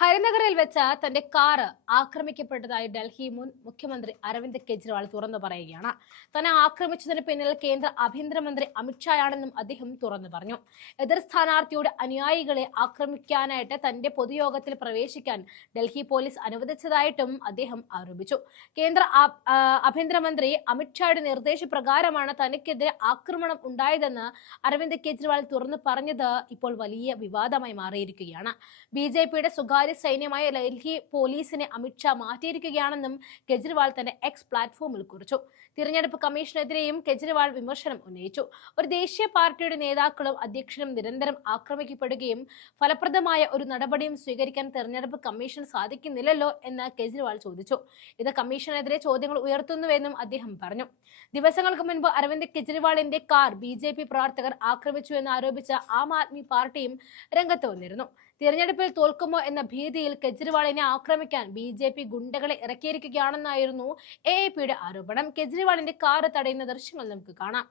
ഹരിനഗറിൽ വെച്ച് തന്റെ കാറ് ആക്രമിക്കപ്പെട്ടതായി ഡൽഹി മുൻ മുഖ്യമന്ത്രി അരവിന്ദ് കെജ്രിവാൾ തുറന്നു പറയുകയാണ്. തന്നെ ആക്രമിച്ചതിന് പിന്നിൽ കേന്ദ്ര ആഭ്യന്തരമന്ത്രി അമിത്ഷായാണെന്നും അദ്ദേഹം തുറന്നു പറഞ്ഞു. എതിർ സ്ഥാനാർത്ഥിയുടെ അനുയായികളെ ആക്രമിക്കാനായിട്ട് തന്റെ പൊതുയോഗത്തിൽ പ്രവേശിക്കാൻ ഡൽഹി പോലീസ് അനുവദിച്ചതായിട്ടും അദ്ദേഹം ആരോപിച്ചു. കേന്ദ്ര ആഭ്യന്തരമന്ത്രി അമിത്ഷായുടെ നിർദ്ദേശപ്രകാരമാണ് തനിക്കെതിരെ ആക്രമണം ഉണ്ടായതെന്ന് അരവിന്ദ് കെജ്രിവാൾ തുറന്നു പറഞ്ഞത് ഇപ്പോൾ വലിയ വിവാദമായി മാറിയിരിക്കുകയാണ്. ബി ജെ പിയുടെ സ്വകാര്യ സൈന്യമായ ഡൽഹി പോലീസിനെ അമിത്ഷാ മാറ്റിയിരിക്കുകയാണെന്നും കെജ്രിവാൾ തന്റെ എക്സ് പ്ലാറ്റ്ഫോമിൽ കുറിച്ചു. തിരഞ്ഞെടുപ്പ് കമ്മീഷനെതിരെയും കെജ്രിവാൾ വിമർശനം ഉന്നയിച്ചു. ഒരു ദേശീയ പാർട്ടിയുടെ നേതാക്കളും അധ്യക്ഷനും നിരന്തരം ആക്രമിക്കപ്പെടുകയും ഫലപ്രദമായ ഒരു നടപടിയും സ്വീകരിക്കാൻ തെരഞ്ഞെടുപ്പ് കമ്മീഷൻ സാധിക്കുന്നില്ലല്ലോ എന്ന് കെജ്രിവാൾ ചോദിച്ചു. ഇത് കമ്മീഷനെതിരെ ചോദ്യങ്ങൾ ഉയർത്തുന്നുവെന്നും അദ്ദേഹം പറഞ്ഞു. ദിവസങ്ങൾക്ക് മുൻപ് അരവിന്ദ് കെജ്രിവാളിന്റെ കാർ ബി ജെ പി പ്രവർത്തകർ ആക്രമിച്ചു എന്ന് ആരോപിച്ച ആം ആദ്മി പാർട്ടിയും രംഗത്ത് വന്നിരുന്നു. തിരഞ്ഞെടുപ്പിൽ തോൽക്കുമോ എന്ന ഭീതിയിൽ കെജ്രിവാളിനെ ആക്രമിക്കാൻ ബി ജെ പി ഗുണ്ടകളെ ഇറക്കിയിരിക്കുകയാണെന്നായിരുന്നു എ പിയുടെ ആരോപണം. കെജ്രിവാളിന്റെ കാറ് തടയുന്ന ദൃശ്യങ്ങൾ നമുക്ക് കാണാം.